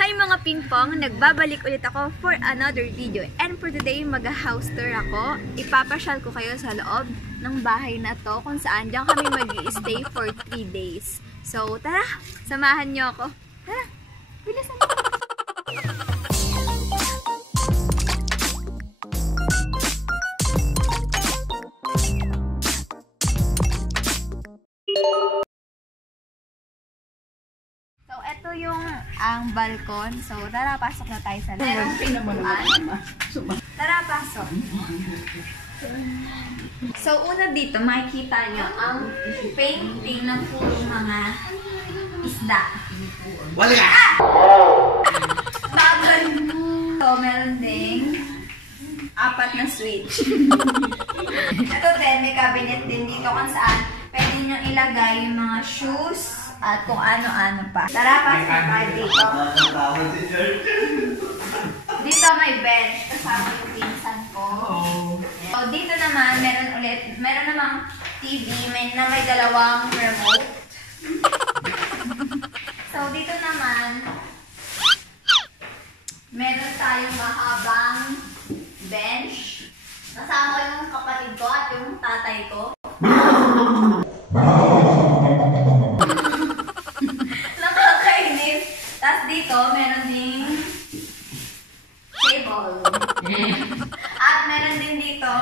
Hi mga pingpong! Nagbabalik ulit ako for another video. And for today, mag-house tour ako. Ipapasyal ko kayo sa loob ng bahay na to kung saan diyan kami mag-i-stay for 3 days. So tara, samahan niyo ako. Tara, bilisan mo! Ito yung ang balkon. So, tara, pasok na tayo sa merong pintuan. Tara, pasok. So, una dito, makikita nyo ang painting ng puro mga isda. Wala! Bagal mo! So, meron ding 4 na switch. Ito din, may cabinet din dito kung saan pwede nyo ilagay yung mga shoes at kung ano-ano pa. Tara, pasok tayo dito. Dito may bench kasama yung pinsan ko. So, dito naman, meron namang TV may 2 remote. So, dito naman, meron tayong mahabang bench. Kasama yung kapatid ko at yung tatay ko. Nakakainis. Tapos dito, meron ding table. At meron din dito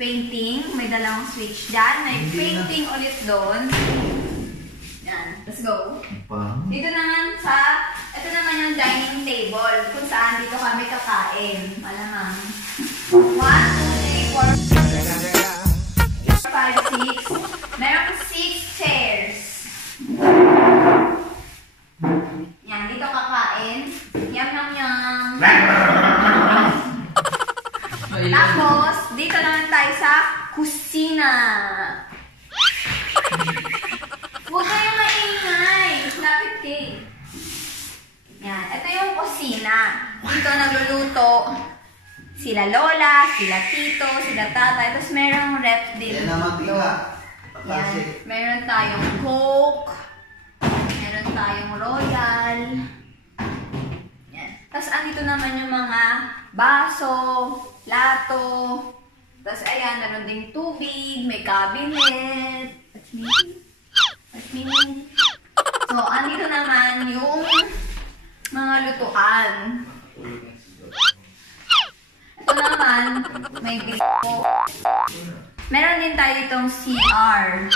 painting. May 2 switch dyan. May painting ulit doon. Yan. Let's go. Dito naman ito naman yung dining table. Kung saan dito kami kakain. Malamang. 1, 2, 3, 4, 5, 6. Meron 6 chairs. Yan, dito kakain. Yum, yum, yum. Tapos, dito naman tayo sa kusina. Huwag kayong maingay. Lapit kayo. Yan, ito yung kusina. Dito nagluluto sila lola, sila tito, sila tatay. Tapos merong ref din dito. Yan, meron tayong Coke. Meron tayong Royal. Yan. Tapos andito naman yung mga baso, lato. Tapos ayan, meron ding tubig, may cabinet. That's me. So, andito naman yung mga lutuan. Ito naman, may biko. Meron din tayo itong CR.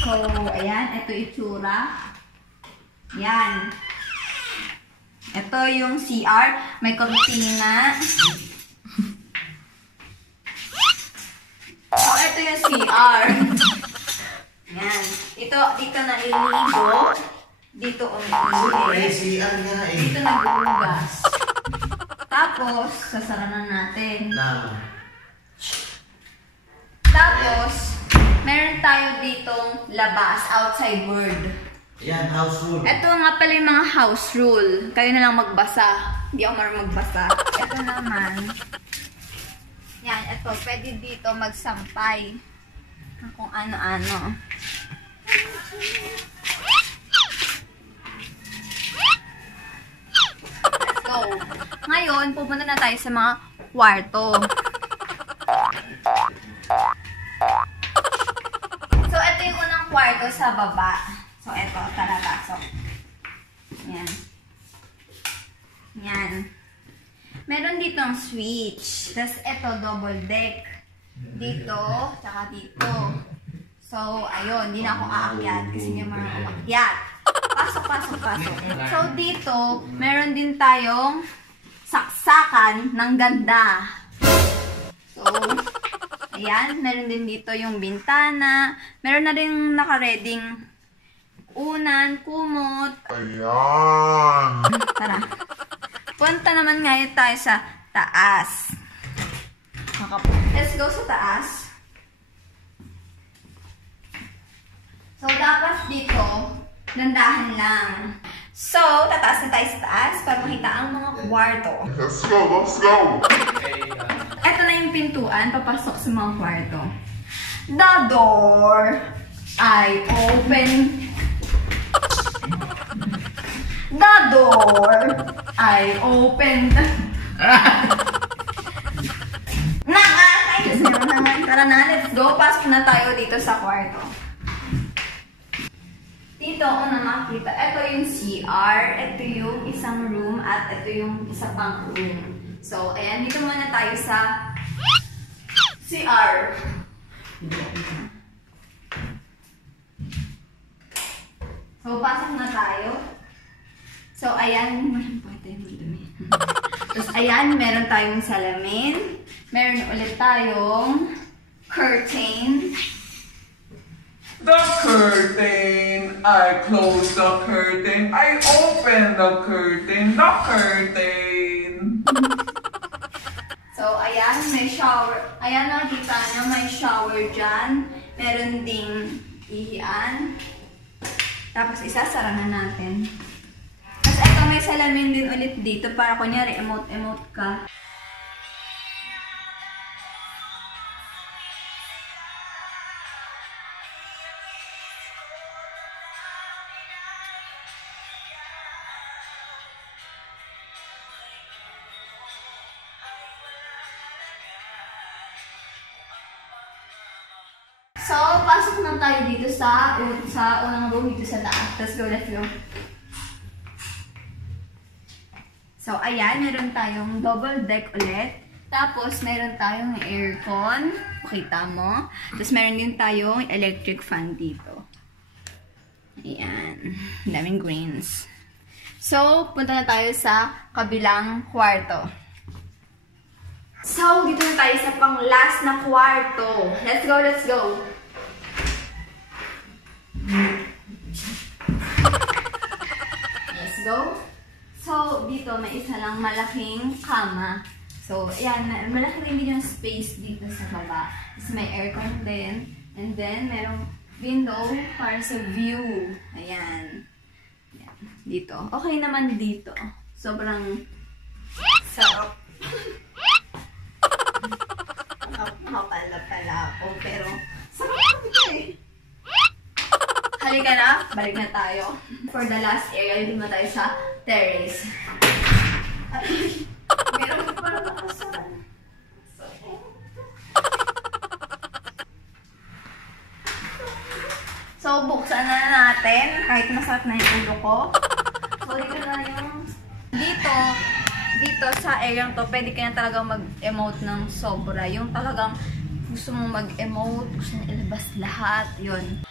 So, ayan. Ito itsura. Yan. Ito yung CR. May kortina. So, ito yung CR. Yan. Dito na iligo. Dito umiilig. Dito nagbugas. Tapos, sasara na natin. Tapos, meron tayo ditong labas, outside world. Yan, house rule. Ito nga pala yung mga house rule. Kayo na lang magbasa. Hindi ako marunong magbasa. Ito naman. Yan, ito. Pwede dito magsampay. Kung ano-ano. Let's go. Ngayon, pupunta na tayo sa mga kwarto. So, ito yung unang kwarto sa baba. So, ito. Tara, pasok. Yan. Yan. Meron ditong switch. Tapos, ito, double deck. Dito, tsaka dito. So, ayun. Hindi na ako aakyat kasi hindi marunong umakyat. Pasok, pasok, pasok. So, dito, meron din tayong saksakan ng ganda. So, ayan, meron din dito yung bintana. Meron na rin nakareding unan, kumot. Ayan! Tara. Punta naman ngayon tayo sa taas. Let's go sa taas. So, dapat dito, dandahan lang. So, tataas na tayo sa taas para makita ang mga kwarto. Let's go, let's go! Ito na yung pintuan, papasok sa mga kwarto. The door ay open. The door. I opened. Nakakainis naman. Tara na, let's go. Pasok na tayo dito sa kwarto. Dito, una makita. Ito yung CR. Ito yung isang room. At ito yung isa pang room. So, ayan. Dito muna tayo sa CR. So, pasok na tayo. So, ayan. Tapos, ayan. Meron tayong salamin. Meron ulit tayong curtain. The curtain. I close the curtain. I open the curtain. The curtain. So, ayan. May shower. Ayan, nakikita nyo. May shower dyan. Meron ding ihian. Tapos, isasara na natin. Tapos, eto may salamin din ulit dito para kunyari emote-emote ka. So, pasok na tayo dito sa unang room dito sa taas. Let's go, let's go. So, ayan, meron tayong double deck ulit. Tapos, meron tayong aircon. Pakita mo. Tapos, meron din tayong electric fan dito. Ayan. Daming greens. So, punta na tayo sa kabilang kwarto. So, dito na tayo sa pang-last na kwarto. Let's go, let's go. Let's go. So, dito may isa lang malaking kama. So, ayan, malaki rin din yung space dito sa baba. Tapos may aircon din. And then, merong window para sa view. Ayan. Ayan. Dito. Okay naman dito. Sobrang sarap. Makapala pala ako, pero sarap ito eh. Halika na, balik na tayo. For the last area, dito na tayo sa terrace. Meron pa rin nakasalan. So, buksan na natin. Kahit masarap na yung ulo ko. So, dito na yung... Dito sa area to, pwede ka na talagang mag-emote ng sobra. Yung talagang gusto mong mag-emote, gusto mong ilabas lahat. Yun.